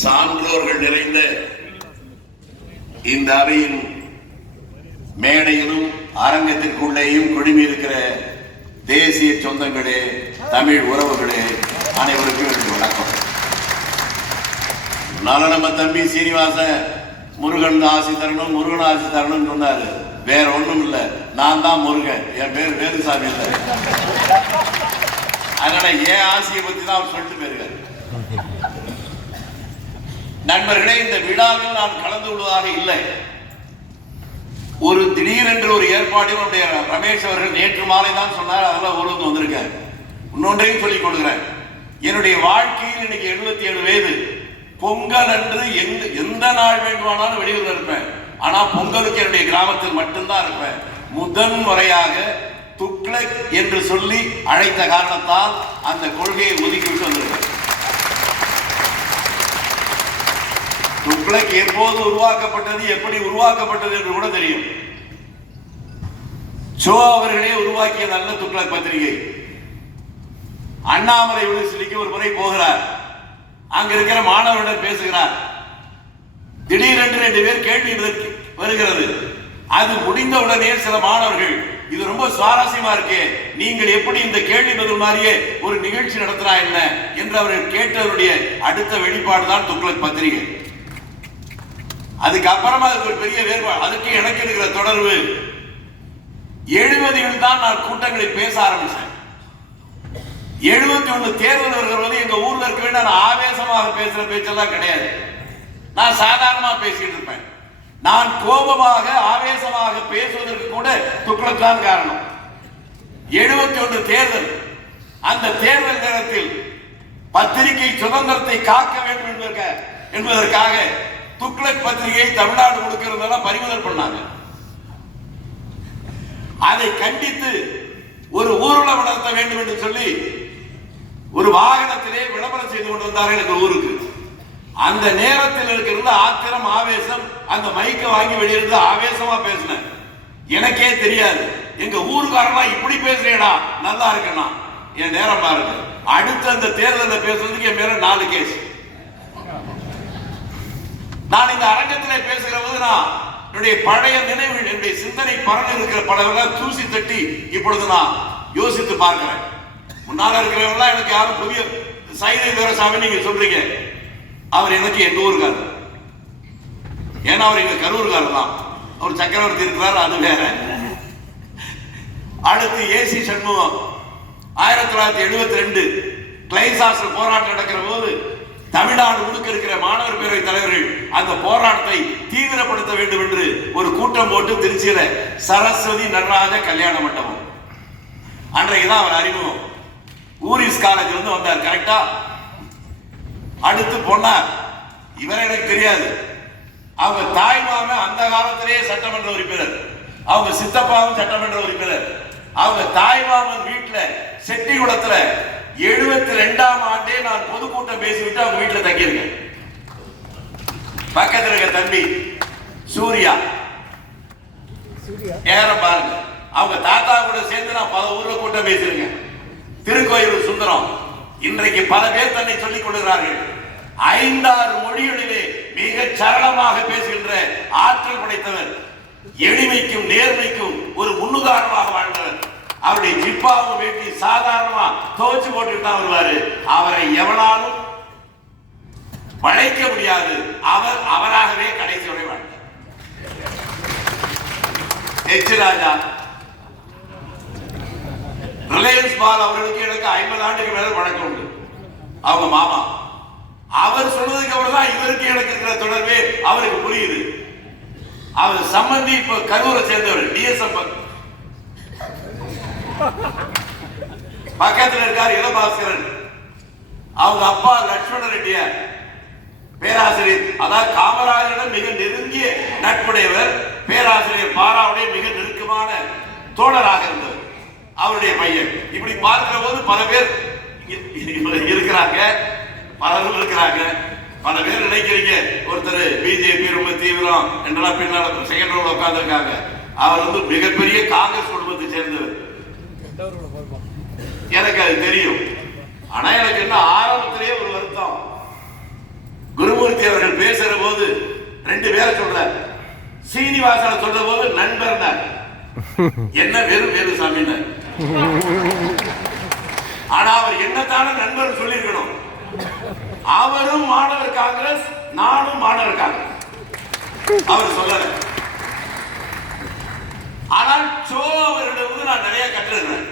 சான்றோர்கள் நிறைந்த இந்த அவையின் மேடையிலும் அரங்கத்திற்குள்ளேயும் குழுமி இருக்கிற தேசிய சொந்தங்களே, தமிழ் உறவுகளே, அனைவருக்கும் என்னுடைய வணக்கம். நம்ம தம்பி சீனிவாச முருகன் ஆசி தரணும், முருகன் ஆசி தரணும் சொன்னாரு. வேற ஒண்ணும் இல்ல, நான் தான் முருகன், என் பேர் வேலுசாமி இல்லை. அதனால ஏன் ஆசியை பத்தி தான் அவர் சொல்லிட்டு போயிருக்காரு. நண்பர்களே, இந்த விழாவில் நான் கலந்து கொள்வதாக இல்லை. ஒரு திடீரென்று ஒரு ஏற்பாடு நம்முடைய ரமேஷ் அவர்கள் நேற்று மாலை தான் சொன்னார். அதெல்லாம் ஒரு வந்திருக்காரு. இன்னொன்றையும் சொல்லிக் கொடுக்கிறேன். என்னுடைய வாழ்க்கையில் இன்னைக்கு 77 வயது. பொங்கல் அன்று எந்த நாள் வேண்டுமானாலும் வெளியூர்ல இருப்பேன். ஆனா பொங்கலுக்கு என்னுடைய கிராமத்தில் மட்டும்தான் இருப்பேன். முதன் முறையாக துக்ளக் என்று சொல்லி அழைத்த காரணத்தால் அந்த கொள்கையை ஒதுக்கிவிட்டு வந்திருக்கேன். துக்ளக் எப்போது உருவாக்கப்பட்டது, எப்படி உருவாக்கப்பட்டது என்று கூட தெரியும். சோ அவர்களே உருவாக்கிய நல்ல துக்ளக் பத்திரிகை. அண்ணாமலை யூனிவர்சிட்டிக்கு ஒரு முறை போகிறார். அங்க இருக்கிற மாணவருடன் பேசுகிறார். திடீரென்று 2 பேர் கேள்வி வருகிறது. அது முடிந்தவுடனே சில மாணவர்கள், இது ரொம்ப சுவாரஸ்யமா இருக்கே, நீங்கள் எப்படி இந்த கேள்வி பதில் மாதிரியே ஒரு நிகழ்ச்சி நடத்தினா என்ன என்று அவர்கள் கேட்டவருடைய அடுத்த வெளிப்பாடு தான் துக்ளக் பத்திரிகை. அதுக்கப்புறமா அதுக்கு ஒரு பெரிய வேறுபாடு. அதுக்கு எனக்கு இருக்கிற தொடர்பு 70களில் தான் நான் கூட்டங்களில் பேச ஆரம்பிச்சேன். 71 தேர்தல் வருகிறது. எங்க ஊர்ல இருக்க வேண்டிய நான் ஆவேசமாக பேசுற பேச்செல்லாம் கிடையாது. நான் சாதாரணமா பேசிட்டு இருப்பேன். நான் கோபமாக ஆவேசமாக பேசுவதற்கு கூட துக்ளக் தான் காரணம். 71 தேர்தல், அந்த தேர்தல் நேரத்தில் பத்திரிகை சுதந்திரத்தை காக்க வேண்டும் என்பதற்காக துக்ளக் பத்திரிகை தமிழ்நாடு முழுக்கிறதெல்லாம் பறிமுதல் பண்ணாங்க. அதை கண்டித்து ஒரு ஊர்வலம் நடத்த வேண்டும் என்று சொல்லி ஒரு வாகனத்திலே விளம்பரம் செய்து கொண்டு வந்தார்கள் எங்க ஊருக்கு. அந்த நேரத்தில் இருக்கிறது ஆத்திரம், ஆவேசம். அந்த மைக்க வாங்கி வெளியிருந்து ஆவேசமா பேசினேன். எனக்கே தெரியாது. எங்க ஊருக்காரனா இப்படி பேசுறேடா, நல்லா இருக்கா, என் நேரம் பாருங்க. அடுத்த அந்த தேர்தலில் பேசுறதுக்கு என் மேல 4 கேஸ். நான் இந்த அரங்கத்திலே பேசுகிற போது நான் என்னுடைய பழைய நினைவுகள், என்னுடைய சிந்தனை பரன் இருக்கிற பலவெல்லாம் தூசி தட்டி இப்பொழுது நான் யோசித்து பார்க்கிறேன். முன்னால இருக்கிறவங்க எனக்கு யாரும் புதிய சைதை துரைசாமி நீங்க சொல்றீங்க, அவர் எனக்கு எங்க ஊருக்காரர். ஏன்னா அவர் எங்க கரூர்காரர் தான். அவர் சக்கரவர்த்தி இருக்கிறார், அது வேற. அடுத்து ஏசி சண்முகம் 1972 கிளைசாஸ்ல போராட்டம் நடக்கிற போது தமிழ்நாடு முழுக்க இருக்கிற மாணவர் பேரவை தலைவர்கள் அந்த போராட்டத்தை தீவிரப்படுத்த வேண்டும் என்று ஒரு கூட்டம் போட்டு திருச்சியில சரஸ்வதி நடராஜ கல்யாண மண்டபம். அன்றைக்குதான் அவர் அறிமுகம். ஊரிஸ் காலேஜ் இருந்து வந்தார். கரெக்டா அடுத்து பொன்னார். இவரை எனக்கு தெரியாது. அவங்க தாய்மாம அந்த காலத்திலேயே சட்டமன்ற உறுப்பினர், அவங்க சித்தப்பாவும் சட்டமன்ற உறுப்பினர். அவங்க தாய்மாமன் வீட்டுல செட்டிகுளத்துல 72ஆம் ஆண்டே நான் பொதுக்கூட்டம் பேசிவிட்டு அவங்க வீட்டுல தங்கியிருக்கேன். பக்கத்தில் இருக்க தம்பி சூர்யா ஏறம் பாருங்க. அவங்க தாத்தா கூட சேர்ந்து நான் பல ஊர்ல கூட்டம் பேசியிருக்கேன். திருக்கோயில் சுந்தரம். இன்றைக்கு பல பேர் தன்னை சொல்லிக் கொள்கிறார்கள். 5-6 மொழிகளிலே மிக சரளமாக பேசுகின்ற ஆற்றல் படைத்தவர், எளிமைக்கும் நேர்மைக்கும் ஒரு முன்னுதாரணமாக வாழ்ந்தவர். அவருடைய ஜிப்பாவும் வேட்டி சாதாரணமா துவச்சு போட்டுட்டு தான் வருவாரு. அவரை எவனாலும் பழைக்க முடியாது. அவர் அவராகவே கடைசி வரை வாழ்ந்தார். எச் ராஜா, ரிலையன்ஸ் பால் அவர்களுக்கு எனக்கு 50 ஆண்டுக்கு மேல வழக்கம் உண்டு. அவங்க மாமா. அவர் சொன்னதுக்கு அப்புறம் தான் இவருக்கு எனக்கு இருக்கிற தொடர்பே அவருக்கு புரியுது. அவர் சம்பந்தி இப்ப கரூரை சேர்ந்தவர், டிஎஸ்எம் பக்கத்தில் இருக்கார் இளபாஸ்கரன். அவங்க அப்பா லட்சுமண ரெட்டியார் பேராசிரியர். அதாவது காமராஜரிடம் மிக நெருங்கிய நட்புடையவர். பேராசிரியர் பாராவுடைய மிக நெருக்கமான தோழராக இருந்தவர். அவருடைய பையன். இப்படி பார்க்கிற போது பல பேர் இருக்கிறாங்க, பலரும் இருக்கிறாங்க. பல பேர் நினைக்கிறீங்க ஒருத்தர் பிஜேபி ரொம்ப தீவிரம் என்றெல்லாம் பின்னால செகண்ட் ரோல உட்கார்ந்து இருக்காங்க. அவர் மிகப்பெரிய காங்கிரஸ் குடும்பத்தை சேர்ந்தவர். எனக்கு அது தெரியும். ஆனா எனக்கு என்ன ஆரம்பத்திலேயே ஒரு வருத்தம், குருமூர்த்தி அவர்கள் பேசுற போது ரெண்டு பேரை சொல்ற, சீனிவாசன சொல்ற போது நண்பர் என்ன வெறும் வேலுசாமி. ஆனா அவர் என்னத்தான நண்பர் சொல்லியிருக்கணும். அவரும் மாணவர் காங்கிரஸ், நானும் மாணவர் காங்கிரஸ். அவர் சொல்லல. ஆனால் சோ அவரிடம் நான் நிறைய கற்றுக்கிறேன்.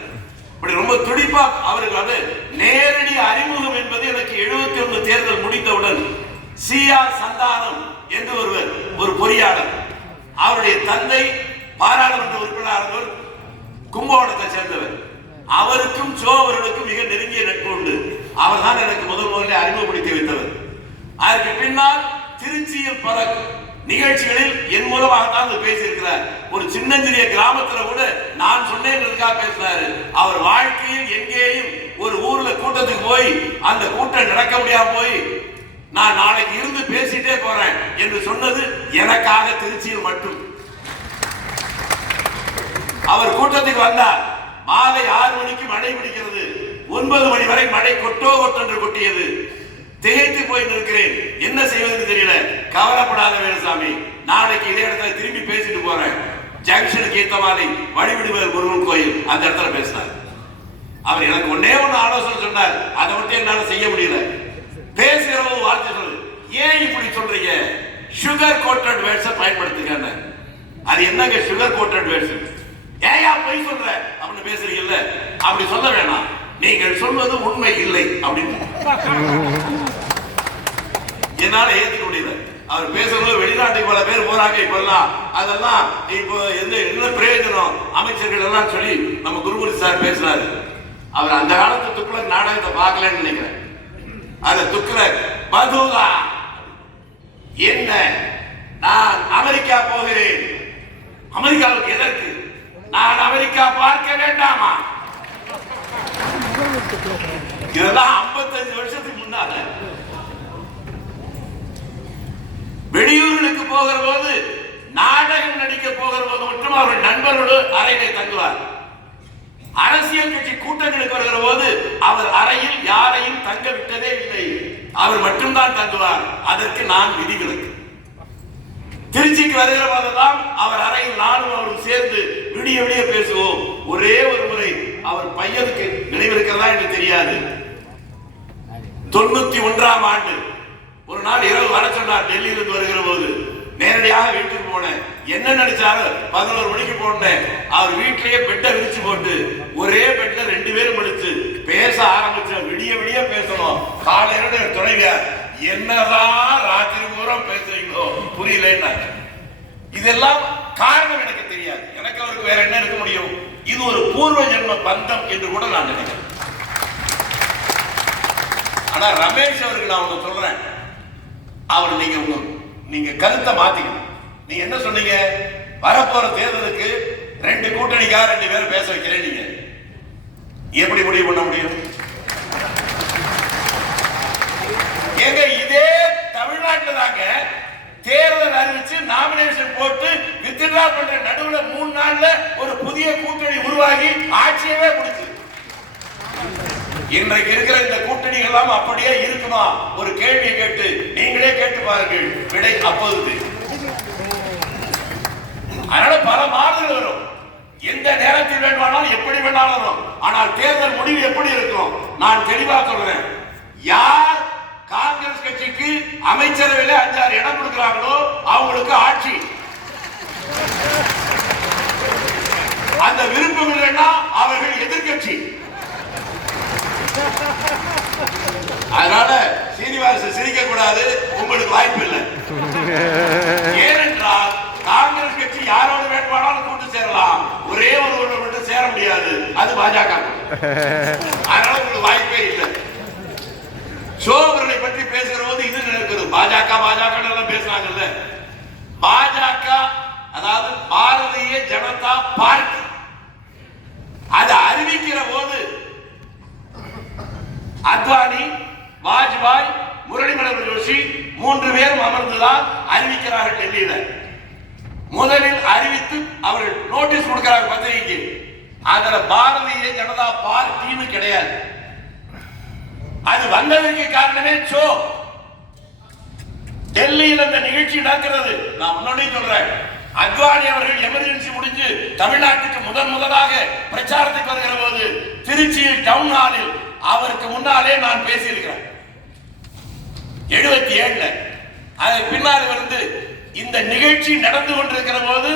இப்படி ரொம்ப துடிப்பா அவருக்கு அது நேரடி அறிமுகம் என்பது எனக்கு 71 தேர்தல் முடித்தவுடன் சிஆர் சந்தானம் என்று ஒருவர், ஒரு பொறியாளர், அவருடைய தந்தை பாராளுமன்ற உறுப்பினர், கும்பகோணத்தை சேர்ந்தவர். அவருக்கும் சோ அவர்களுக்கும் மிக நெருங்கிய நட்பு உண்டு. அவர் தான் எனக்கு முதலில் அறிமுகப்படுத்தி வைத்தவர். அதற்கு பின்னால் திருச்சியில் பல நிகழ்ச்சிகளில் என் மூலமாகத்தான் பேசியிருக்கிறார். ஒரு சின்னஞ்சிறிய கிராமத்தில் கூட நான் சொன்னேன்றதுக்காக பேசினாரு. அவர் வாழ்க்கையில் எங்கேயும் ஒரு ஊர்ல கூட்டத்துக்கு போய் அந்த கூட்டம் நடக்க முடியாம போய் நான் நாளைக்கு இருந்து பேசிட்டே போறேன் என்று சொன்னது எனக்காக திருச்சியில் மட்டும். அவர் கூட்டத்துக்கு வந்தார். மாலை 6 மணிக்கு மழை பிடிக்கிறது. 9 மணி வரை மழை கொட்டோ கொட்டென்று கொட்டியது. திகைத்து போய் நிற்கிறேன். என்ன செய்வதுன்னு தெரியல. கவலைப்படாத வேலுசாமி, நாளைக்கு இதே இடத்துல திரும்பி பேசிட்டு போறேன். ஜங்ஷனுக்கு ஏத்த மாதிரி வழிவிடுவேல் முருகன் கோயில் அந்த இடத்துல பேசினார். அவர் எனக்கு ஒன்னே ஒன்னு ஆலோசனை சொன்னார். அதை மட்டும் என்னால செய்ய முடியல. பேசுகிற வார்த்தை சொல்லு, ஏன் இப்படி சொல்றீங்க? சுகர் கோட்டட் வேர்ட்ஸை பயன்படுத்துங்க. அது என்னங்க சுகர் கோட்டட் வேர்ட்ஸ்? ஏயா போய் சொல்ற அப்படின்னு பேசுறீங்கல்ல, அப்படி சொல்ல வேணாம். நீங்கள் சொல்வது உண்மை இல்லை அப்படின்னு என்னால ஏத்துக்க முடியல. அவர் பேசுறது வெளிநாட்டுக்கு பல பேர் போறாங்க இப்பெல்லாம். அதெல்லாம் இப்போ என்ன பிரயோஜனம் அமைச்சர்கள் எல்லாம் சொல்லி நம்ம குருமூர்த்தி சார் பேசினாரு. அவர் அந்த காலத்து துக்ளக் நாடகத்தை பார்க்கலன்னு நினைக்கிறேன். அந்த துக்ளக் மதுரா என்ன, நான் அமெரிக்கா போகிறேன். அமெரிக்காவுக்கு எதற்கு? நான் அமெரிக்கா பார்க்க வேண்டாமா? இதெல்லாம் 55 வருஷத்துக்கு முன்னால. வெளியூர்களுக்கு போகிற போது, நாடகம் நடிக்க போகிற போது மட்டும் அவர்கள் நண்பரோடு அறையிலே தங்குவார். அரசியல் கட்சி கூட்டங்களுக்கு வருகிற போது அவர் அறையில் யாரையும் தங்க விட்டதே இல்லை. அவர் மட்டும்தான் தங்குவார். அதற்கு நான் விதிவிலக்கு. திருச்சிக்கு வருகிற போதெல்லாம் அவர் அறையில் நானும் அவரும் சேர்ந்து விடிய விடிய பேசுவோம். ஒரே ஒரு முறை அவர் பையனுக்கு நினைவிருக்கிறதா என்று தெரியாது. 91ஆம் ஆண்டு ஒரு நாள் இரவு வர சொன்னார். டெல்லியிலிருந்து வருகிற போது நேரடியாக வீட்டுக்கு போனேன். என்ன நினைச்சாரு? 11 மணிக்கு போனேன். அவர் வீட்டிலேயே பெட்டை விரிச்சு போட்டு ஒரே பெட்ல 2 பேரும் படுத்து பேச ஆரம்பிச்ச. விடிய விடிய பேசணும். காலையில துணைவியார், என்னதான் ராத்திரி பூரா பேசுறீங்களோ புரியல. இதெல்லாம் காரணம் எனக்கு தெரியாது. எனக்கு அவருக்கு வேற என்ன இருக்க முடியும்? இது ஒரு பூர்வ ஜென்ம பந்தம் என்று கூட நான் நினைக்கிறேன். ஆனா ரமேஷ் அவருக்கு நான் ஒண்ணு சொல்றேன். அவர் நீங்க கருத்தை மாத்திக்கணும். நீங்க என்ன சொன்னீங்க? வரப்போற தேர்தலுக்கு 2 கூட்டணிக்காக 2 பேரும் பேச வைக்கிறேன். நீங்க எப்படி முடிவு பண்ண முடியும்? எங்க இதே தமிழ்நாட்டில் தாங்க தேர்தல் அறிவிச்சு நாமினேஷன் போட்டு வித்ட்ரா பண்ற நடுவுல 3 நாள்ல ஒரு புதிய கூட்டணி உருவாகி ஆட்சியவே கொடுத்து. இன்றைக்கு இருக்கிற இந்த கூட்டணிகள் எல்லாம் அப்படியே இருக்குமா? ஒரு கேள்வியை கேட்டு நீங்களே கேட்டு பாருங்கள். விடை அப்போது. அதனால பல மாறுதல் வரும். எந்த நேரத்தில் வேண்டுமானாலும் எப்படி வேண்டாலும் வரும். ஆனால் தேர்தல் முடிவு எப்படி இருக்கும்? நான் தெளிவா சொல்றேன். யார் காங்கிரஸ் கட்சிக்கு அமைச்சரவையில் 5-6 இடம் கொடுக்கிறாங்களோ அவங்களுக்கு ஆட்சி. அந்த விருப்பம் இல்லைன்னா அவர்கள் எதிர்கட்சி. அதனால சீனிவாசன் சிரிக்க கூடாது. உங்களுக்கு வாய்ப்பு இல்லை. ஏனென்றால் காங்கிரஸ் கட்சி யாரோடு வேட்பாளரும் கூட்டு சேரலாம். ஒரே ஒருவரோடு மட்டும் சேர முடியாது. அது பாஜக. அதனால உங்களுக்கு வாய்ப்பே இல்லை. சோழர்களை பற்றி பேசுகிற போது இது நடக்குது. பாஜக எல்லாம் பேசுறாங்கல்ல. பாஜக அதாவது பாரதிய ஜனதா பார்ட்டி அதை அறிவிக்கிற போது அத்வானி, வாஜ்பாய், முரளி மனோகர் ஜோஷி 3 பேரும் அமர்ந்துதான் அறிவிக்கிறார்கள். டெல்லியில முதலில் அறிவித்து அவர்கள் நோட்டீஸ் கொடுக்கிறார்கள் பத்திரிகைக்கு. அதுல பாரதிய ஜனதா பார்ட்டின்னு கிடையாது. அது வந்ததற்கு காரணமே சோ. டெல்லியில் அந்த நிகழ்ச்சி நடக்கிறது. நான் முன்னாடி சொல்றேன், அத்வானி அவர்கள் எமர்ஜென்சி முடிஞ்சு தமிழ்நாட்டுக்கு முதலாக பிரச்சாரத்துக்கு வருகிற போது திருச்சியில் டவுன் ஹாலில் அவருக்கு முன்னாலே நான் பேசியிருக்கிறேன் 77. அதற்கு பின்னால் வந்து இந்த நிகழ்ச்சி நடந்து கொண்டிருக்கிற போது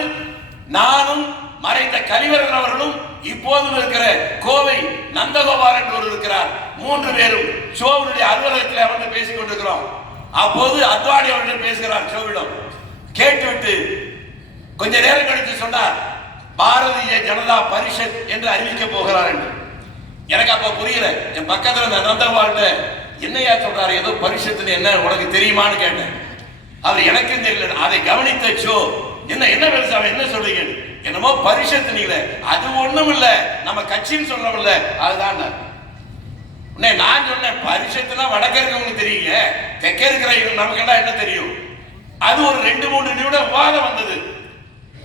நானும் மறைந்த கலிவரன் அவர்களும் இப்போதும் இருக்கிற கோவை நந்தகோபால் என்று இருக்கிறார், 3 பேரும் ஷோவுடைய அலுவலகத்தில் அமர்ந்து பேசிக் கொண்டிருக்கிறோம். அப்போது அத்வானி அவர்கள் பேசுகிறார். ஷோவிடம் கேட்டுவிட்டு கொஞ்ச நேரம் கழித்து சொன்னார், பாரதிய ஜனதா பரிஷத் என்று அறிவிக்க போகிறார் என்று. எனக்கு அப்ப புரியல. என் பக்கத்துல நந்தகோபால்கிட்ட என்னையா சொல்றாரு, ஏதோ பரிஷத்து என்ன உனக்கு தெரியுமான்னு கேட்டேன். அவர் எனக்கும் தெரியல. அதை கவனித்த ஷோ என்ன பெருசாக என்ன சொல்றீங்க, என்னமோ பரிஷத்து நீங்க, அது ஒண்ணும் இல்ல, நம்ம கட்சின்னு சொல்றோம்ல அதுதான். நான் சொன்னேன், பரிஷத்துனா வடக்க இருக்கவங்களுக்கு தெரியுங்க, தெற்க இருக்கிற நமக்கு எல்லாம் என்ன தெரியும். அது ஒரு 2-3 நிமிடம் விவாதம் வந்தது.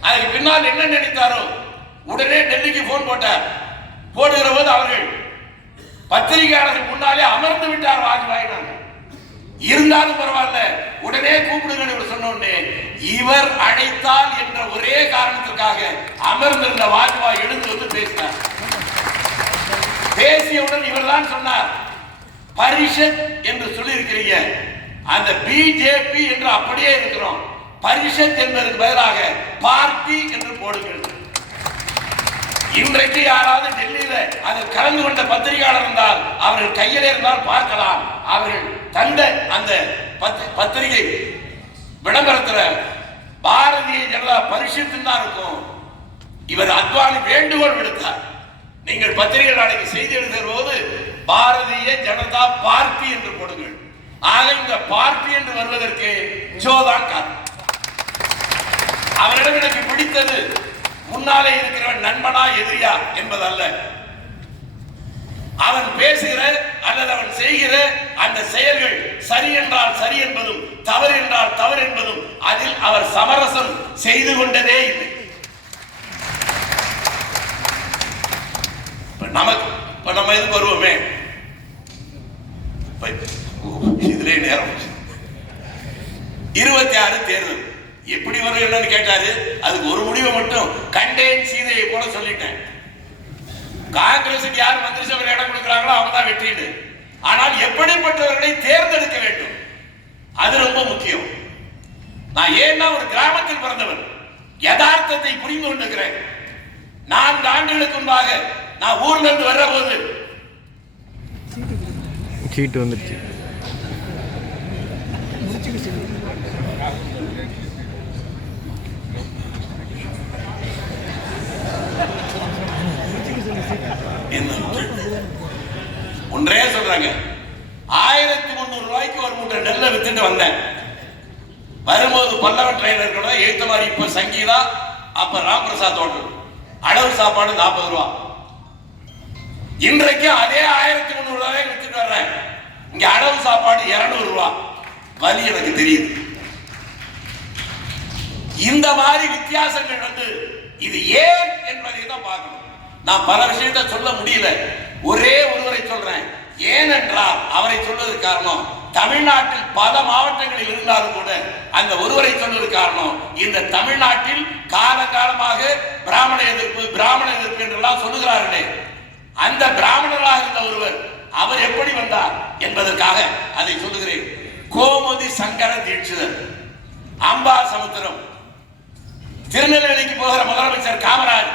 அதுக்கு பின்னால் என்ன நினைத்தாரோ உடனே டெல்லிக்கு போன் போட்டார். போடுகிற போது அவர்கள் பத்திரிகையாளர்கள் முன்னாலே அமர்ந்து விட்டார் வாஜ்பாய். இருந்தாலும் பரவாயில்ல, உடனே கூப்பிடுங்க சொன்னோன்னே இவர் அழைத்தால் என்ற ஒரே காரணத்திற்காக அமர்ந்திருந்த வாஜ்பாய் எழுந்து வந்து பேசினார். பேசியவுடன் இவர் தான் சொன்னார், பரிஷத் என்று சொல்லி இருக்கிறீங்க, அந்த பிஜேபி என்று அப்படியே இருக்கிறோம், பரிஷத் என்பதற்கு பதிலாக பார்ட்டி என்று போடுங்கள். இன்றைக்கு யாராவது டெல்லியில அதில் கலந்து கொண்ட பத்திரிகையாளர் இருந்தால் அவர்கள் கையிலே இருந்தால் பார்க்கலாம். அவர்கள் தந்த அந்த பத்திரிகை விளம்பரத்தில் பாரதிய ஜனதா பரிஷத்து தான் இருக்கும். இவர் அத்வானி வேண்டுகோள் விடுத்தார், நீங்கள் பத்திரிகை நாளைக்கு செய்தி எழுதுகிற போது பாரதிய ஜனதா பார்ட்டி என்று போடுங்கள். ஆக இந்த பார்ட்டி என்று வருவதற்கு ஜோதான் காரணம். அவரிடம் எனக்கு பிடித்தது முன்னாலே இருக்கிறவன் நண்பனா எதிரியா என்பதல்ல, அவன் பேசுகிற அல்லது அவன் செய்கிற அந்த செயல்கள் சரி என்றால் சரி என்பதும் தவறு என்றால் தவறு என்பதும் அதில் அவர் சமரசம் செய்து கொண்டதே இல்லை. நம்ம இதுக்கு வருவோமே, இதுல நேரம் 26 தேர்தல் எப்படி வரும் என்னன்னு கேட்டாரு. அதுக்கு ஒரு முடிவை மட்டும் கண்டேன், சீதையை போல சொல்லிட்டேன். காங்கிரசுக்கு யார் மந்திரி சபையில் இடம் கொடுக்கிறாங்களோ அவங்க தான் வெற்றின்னு. ஆனால் எப்படிப்பட்டவர்களை தேர்ந்தெடுக்க வேண்டும், அது ரொம்ப முக்கியம். நான் ஏன்னா ஒரு கிராமத்தில் பிறந்தவன், யதார்த்தத்தை புரிந்து கொண்டிருக்கிறேன். 4 ஆண்டுகளுக்கு முன்பாக நான் ஊர்ல இருந்து வர்ற போது சீட்டு வந்துச்சு. ஒன்றே சொல்றாங்க, 1300 ரூபாய்க்கு ஒரு மூட்டை நெல்லை வித்துட்டு வந்தேன். வரும்போது பல்லவ ட்ரெயினர்களோட எழுத்த மாதிரி இப்ப சங்கீதா, அப்ப ராம்பிரசாத் ஹோட்டல் அளவு சாப்பாடு 40 ரூபா. இன்றைக்கு அதே 1300 ரூபாய்க்கு வித்துட்டு வர்றேன். இங்க அளவு சாப்பாடு 200 ரூபா. வலி எனக்கு தெரியுது. இந்த மாதிரி வித்தியாசங்கள் வந்து இது ஏன் என்பதை தான் பார்க்கணும். நான் பல விஷயத்தை சொல்ல முடியல, ஒரே ஒருவரை சொல்றேன். ஏனென்றால் அவரை சொல்வதற்கு காரணம், தமிழ்நாட்டில் பல மாவட்டங்களில் இருந்தாலும் கூட அந்த ஒருவரை சொல்வதற்கு காரணம், இந்த தமிழ்நாட்டில் காலகாலமாக பிராமண எதிர்ப்பு என்றெல்லாம் சொல்லுகிறார்களே, அந்த பிராமணராக இருந்த ஒருவர் அவர் எப்படி வந்தார் என்பதற்காக அதை சொல்லுகிறேன். கோமுதி சங்கர தீட்சிதர், அம்பா சமுத்திரம், திருநெல்வேலிக்கு போகிற முதலமைச்சர் காமராஜ்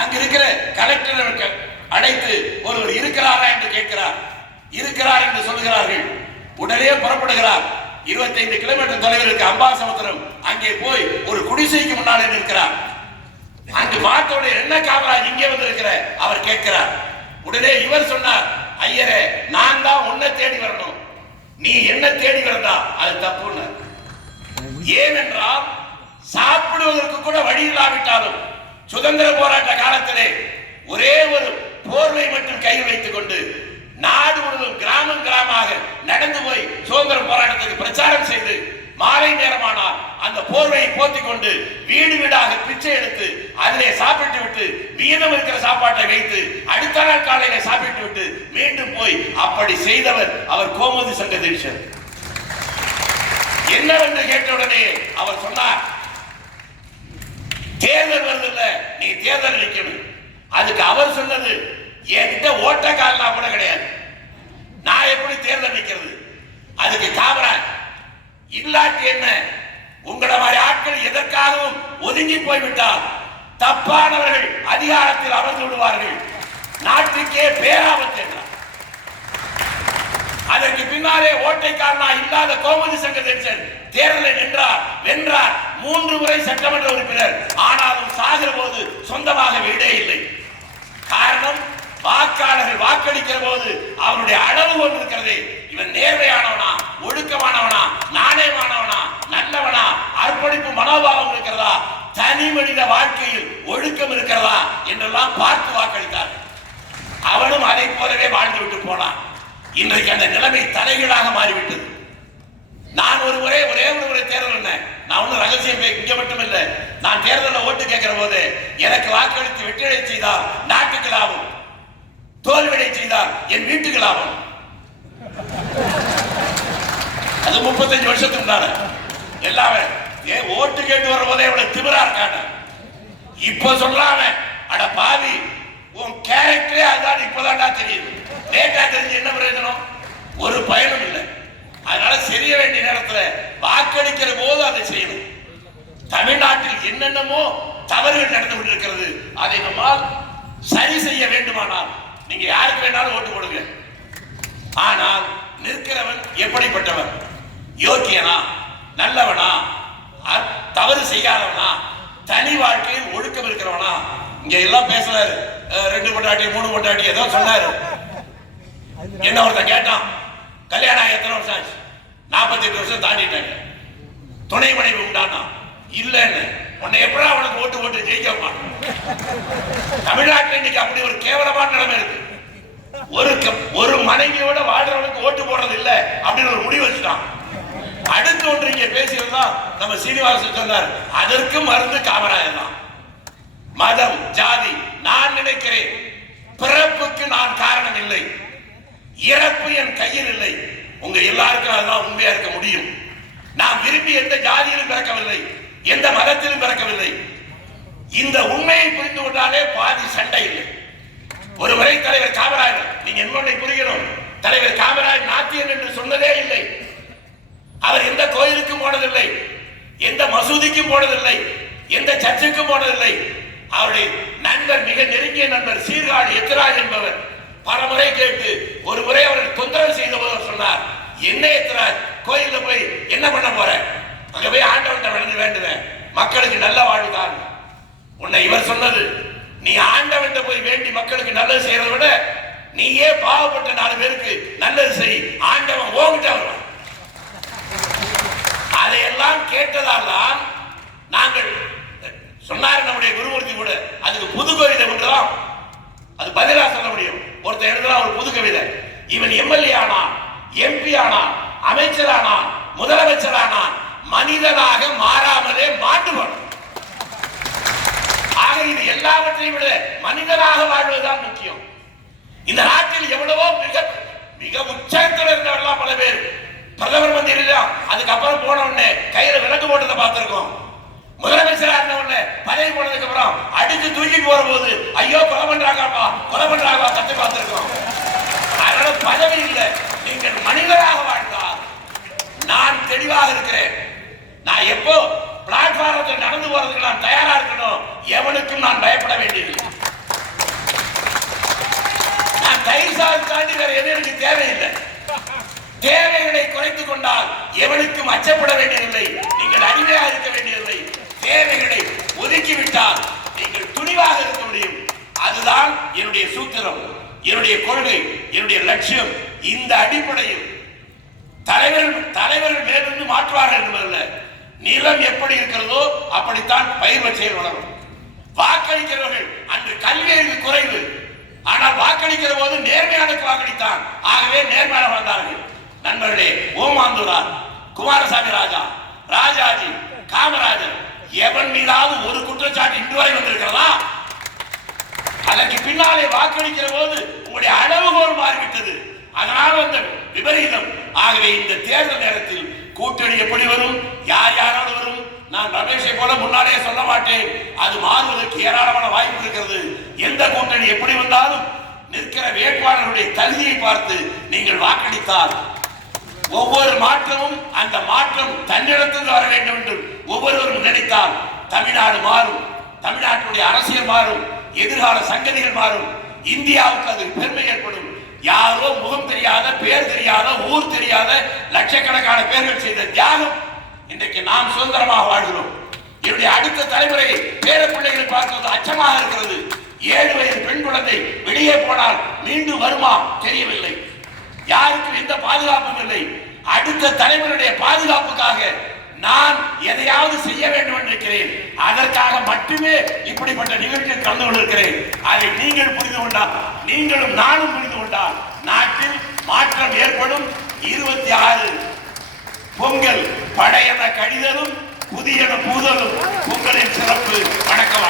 அங்க இருக்கிற கலெக்டர் அழைத்து ஒருவர் இருக்கிறாரா என்று கேட்கிறார். இருக்கிறார் என்று சொல்லுகிறார்கள். உடனே புறப்படுகிறார். 25 கிலோமீட்டர் தொலைவில் இருக்க அம்பாசமுத்திரம் அங்கே போய் ஒரு குடிசைக்கு முன்னாலே நிற்கிறார். அங்கு பார்த்தோட என்ன காமராஜ் இங்கே வந்திருக்கிற அவர் கேட்கிறார். உடனே இவர் சொன்னார், ஐயரே நான் தான் உன்னை தேடி வரணும், நீ என்ன தேடி வரதா அது தப்புன்னு. ஏனென்றால் சாப்பிடுவதற்கு கூட வழி இல்லாவிட்டாலும் சுதந்திர போராட்ட காலத்திலே ஒரே ஒரு போர்வை மட்டும் கையில் வைத்துக் கொண்டு நாடு முழுவதும் கிராமம் கிராமமாக நடந்து போய் சுதந்திர போராட்டத்துக்கு பிரச்சாரம் செய்து மாலை நேரமானால் அந்த போர்வையை போத்திக் கொண்டு வீடு வீடாக பிச்சை எடுத்து அதிலே சாப்பிட்டு விட்டு மீதம் இருக்கிற சாப்பாட்டை வைத்து அடுத்த நாள் காலையில சாப்பிட்டு விட்டு மீண்டும் போய் அப்படி செய்தவர் அவர் கோமுதி சங்க தீட்சிதர். என்னவென்று கேட்டவுடனே அவர் சொன்னார், தேர்தல் வருது, நீ தேர்தல் நிற்கணும். அதுக்கு அவர் சொன்னது, என்கிட்ட ஓட்ட காலனா கூட கிடையாது, நான் எப்படி தேர்தல் நிற்கிறது? அதுக்கு காமராஜ், இல்லாட்டி என்ன, உங்களை மாதிரி ஆட்கள் எதற்காகவும் ஒதுங்கி போய்விட்டால் தப்பானவர்கள் அதிகாரத்தில் அமர்ந்து விடுவார்கள், நாட்டுக்கே பேராபத்து என்றார். அதற்கு பின்னாலே ஓட்டைக்காரனா இல்லாத கோமதி சங்கர் தேர்தலை நின்றார், வென்றார், 3 முறை சட்டமன்ற உறுப்பினர். ஆனாலும் சாகிற போது சொந்தமாக வீடே இல்லை. காரணம், வாக்காளர்கள் வாக்களிக்கிற போது அவருடைய அளவுகோல் இருக்கிறது. இவன் நேர்மையானவனா, ஒழுக்கமானவனா, நாணயமானவனா, நல்லவனா, அர்ப்பணிப்பு மனோபாவம் இருக்கிறதா, தனி மனித வாழ்க்கையில் ஒழுக்கம் இருக்கிறதா என்றெல்லாம் பார்த்து வாக்களித்தார். அவனும் அதை போலவே வாழ்ந்து விட்டு போனான். இன்றைக்கு அந்த நிலைமை தலைகீழாக மாறிவிட்டது. நான் ஒரே ஒரு முறை தேர்தல், நான் ஒன்னும் ரகசியம் இங்க மட்டும் இல்லை, நான் தேர்தலில் ஓட்டு கேட்கிற போது எனக்கு வாக்களித்து வெற்றியடை செய்தால் நாட்டுக்கு லாபம், தோல்வியடை செய்தால் என் வீட்டுக்கு லாபம். அது 35 வருஷத்துக்கு முன்னால எல்லாமே ஓட்டு கேட்டு வர போதே எவ்வளவு திமிரா இருக்காங்க. இப்ப சொல்றாங்க, அட பாவி, உன் கேரக்டரே அதான் இப்பதான் தெரியுது, லேட்டா தெரிஞ்சு என்ன பிரயோஜனம்? ஒரு பயனும் இல்லை. அதனால செய்ய வேண்டிய நேரத்தில் வாக்களிக்கிற போது அதை செய்யணும். தமிழ்நாட்டில் என்னென்னமோ தவறுகள் நடந்து கொண்டிருக்கிறது, அதை நம்மால் சரி செய்ய வேண்டுமானால் நீங்க யாருக்கு வேணாலும் ஓட்டு போடுங்க. ஆனால் நிற்கிறவன் எப்படிப்பட்டவன்? யோக்கியனா, நல்லவனா, தவறு செய்யாதவனா, தனி வாழ்க்கையில் ஒழுக்கம் இருக்கிறவனா? இங்க எல்லாம் பேசுறாரு, 2 பொண்டாட்டி 3 பொண்டாட்டி ஏதோ சொன்னாரு. என்ன ஒருத்தன் கேட்டான், கல்யாணம் எத்தனை வருஷம் ஆச்சு? 48 வருஷம் தாண்டிட்டாங்க. துணை மனைவி உண்டானா? இல்லன்னு. உன்னை எப்படா உனக்கு ஓட்டு ஜெயிக்க மாட்டான். தமிழ்நாட்டில் இன்னைக்கு அப்படி ஒரு கேவலமான நிலைமை இருக்கு. ஒரு மனைவியோட வாழ்றவனுக்கு ஓட்டு போடுறது இல்லை அப்படின்னு ஒரு முடிவு வச்சுட்டான். அடுத்து ஒன்று இங்க பேசியதுதான் நம்ம சீனிவாசன் சொன்னார், அதற்கு மருந்து காமராஜர் தான். மதம், ஜாதி, நான் நினைக்கிறேன் பிறப்புக்கு நான் காரணம் இல்லை, இறப்பு என் கையில் இல்லை. உங்க எல்லாருக்கும் அதுதான் உண்மையா இருக்க முடியும். நான் விரும்பி எந்த ஜாதியிலும் பிறக்கவில்லை, எந்த மதத்திலும் பிறக்கவில்லை. இந்த உண்மையை புரிந்து கொண்டாலே பாதி சண்டை இல்லை. ஒருமுறை தலைவர் காமராஜர், நீங்க இன்னொன்றை புரியணும், தலைவர் காமராஜர் நாத்தியன் என்று சொன்னதே இல்லை. அவர் எந்த கோயிலுக்கும் போனதில்லை, எந்த மசூதிக்கும் போனதில்லை, எந்த சர்ச்சுக்கும் போனதில்லை. அவருடைய நண்பர், மிக நெருங்கிய நண்பர் சீர்காழி எத்திராஜ் என்பவர் பலமுறை கேட்டு ஒரு முறை அவர்கள் தொந்தரவு செய்த போது சொன்னார், என்ன எத்திராஜ், கோயில்ல போய் என்ன பண்ண போற? அங்க போய் ஆண்டவன் விழுந்து வேண்டுவேன், மக்களுக்கு நல்ல வாழ்வு தான். உன்னை இவர் சொன்னது, நீ ஆண்டவன் போய் வேண்டி மக்களுக்கு நல்லது செய்யறதை விட நீயே பாவப்பட்ட 4 பேருக்கு நல்லது செய், ஆண்டவன் ஓங்கிட்ட வருவான். அதையெல்லாம் கேட்டதால் தான் நாங்கள் சொன்னார் நம்முடைய குருமூர்த்தி கூட, அதுக்கு புது கவிதை ஒன்றுதான் அது பதிலா சொல்ல முடியும். ஒருத்தர் எழுதலாம் ஒரு புது கவிதை, இவன் எம்எல்ஏ ஆனான், எம்பி ஆனான், அமைச்சர் ஆனான், முதலமைச்சர் ஆனான், மனிதனாக மாறாமலே மாட்டுவான். ஆக இது எல்லாவற்றையும் விட மனிதனாக வாழ்வதுதான் முக்கியம். இந்த நாட்டில் எவ்வளவோ மிக மிக உச்சத்தில் இருந்தவர்களாம் பல பேர் பிரதமர் மந்திரி, அதுக்கப்புறம் போன உடனே கையில விலங்கு போட்டதை பார்த்திருக்கோம். முதலமைச்சரா இருந்த உடனே பதவி போனதுக்கு அப்புறம் அடிச்சு தூக்கிட்டு போற போது ஐயோ கொலை பண்றாங்கப்பா கத்து பார்த்திருக்கோம். அதனால பதவி இல்லை, நீங்கள் மனிதராக வாழ்ந்தால் நான் தெளிவாக இருக்கிறேன். நான் எப்போ பிளாட்பாரத்தில் நடந்து போறதுக்கு நான் தயாரா இருக்கணும், எவனுக்கும் நான் பயப்பட வேண்டியதில்லை. நான் தயிர் சாதம் தாண்டி வேற எது எனக்கு தேவையில்லை. தேவைகளை குறைத்துக் கொண்டால் எவனுக்கும் அச்சப்பட வேண்டியதில்லை, நீங்கள் அடிமையாக இருக்க வேண்டியதில்லை. தேவைகளை ஒதுக்கிவிட்டால் நீங்கள் துணிவாக இருக்க முடியும். அதுதான் என்னுடைய சூத்திரம், என்னுடைய கொள்கை, என்னுடைய லட்சியம். இந்த அடிப்படையில் தலைவர்கள் மேலிருந்து மாற்றுவார்கள் என்பதல்ல, நிலம் எப்படி இருக்கிறதோ அப்படித்தான் பயிர் வச்சையில் வளரும். வாக்களிக்கிறவர்கள் அன்று கல்வியறிவு குறைவு, ஆனால் வாக்களிக்கிற போது நேர்மையானக்கு வாக்களித்தான். ஆகவே நேர்மையாக வந்தார்கள். நண்பர்களே, ஓமாந்தூரார், குமாரசாமி ராஜா, ராஜாஜி, காமராஜர், எவன் மீதாவது ஒரு குற்றச்சாட்டு இன்று வரை வந்திருக்கிறதா? அதற்கு பின்னாலே வாக்களிக்கிற போது உங்களுடைய அளவுகோல் மாறிவிட்டது. அதனால் வந்த விபரீதம். ஆகவே இந்த தேர்தல் நேரத்தில் கூட்டணி எப்படி வரும், யார் யாரோடு வரும், நான் ரமேஷை போல முன்னாலே சொல்ல மாட்டேன். அது மாறுவதற்கு ஏராளமான வாய்ப்பு இருக்கிறது. எந்த கூட்டணி எப்படி வந்தாலும் நிற்கிற வேட்பாளருடைய தகுதியை பார்த்து நீங்கள் வாக்களித்தால் ஒவ்வொரு மாற்றமும் அந்த மாற்றம் தன்னிடத்தில் வர வேண்டும் என்று ஒவ்வொருவரும் நினைத்தால் தமிழ்நாடு மாறும், தமிழ்நாட்டுடைய அரசியல் மாறும், எதிர்கால சங்கதிகள் மாறும், இந்தியாவுக்கு அது பெருமை ஏற்படும். யாரோ முகம் தெரியாத, பேர் தெரியாத, ஊர் தெரியாத லட்சக்கணக்கான பேர்கள் செய்த தியாகம் இன்றைக்கு நாம் சுதந்திரமாக வாழ்கிறோம். என்னுடைய அடுத்த தலைமுறை பேர பிள்ளைகளை பார்ப்பது அச்சமாக இருக்கிறது. 7 வயது பெண் குழந்தை வெளியே போனால் மீண்டும் வருமா தெரியவில்லை. யாருக்கும் எந்த பாதுகாப்பும் இல்லை. அடுத்த தலைமுறையுடைய பாதுகாப்புக்காக நான் எதையாவது செய்ய வேண்டும் என்று இருக்கிறேன். அதற்காக மட்டுமே இப்படிப்பட்ட நிகழ்ச்சியில் கலந்து கொண்டிருக்கிறேன். அதை நீங்கள் புரிந்து கொண்டால், நீங்களும் நானும் புரிந்து கொண்டால் நாட்டில் மாற்றம் ஏற்படும். 26 பொங்கல் பழையன கழிதலும் புதியன பூதலும் பொங்கலின் சிறப்பு. வணக்கம்.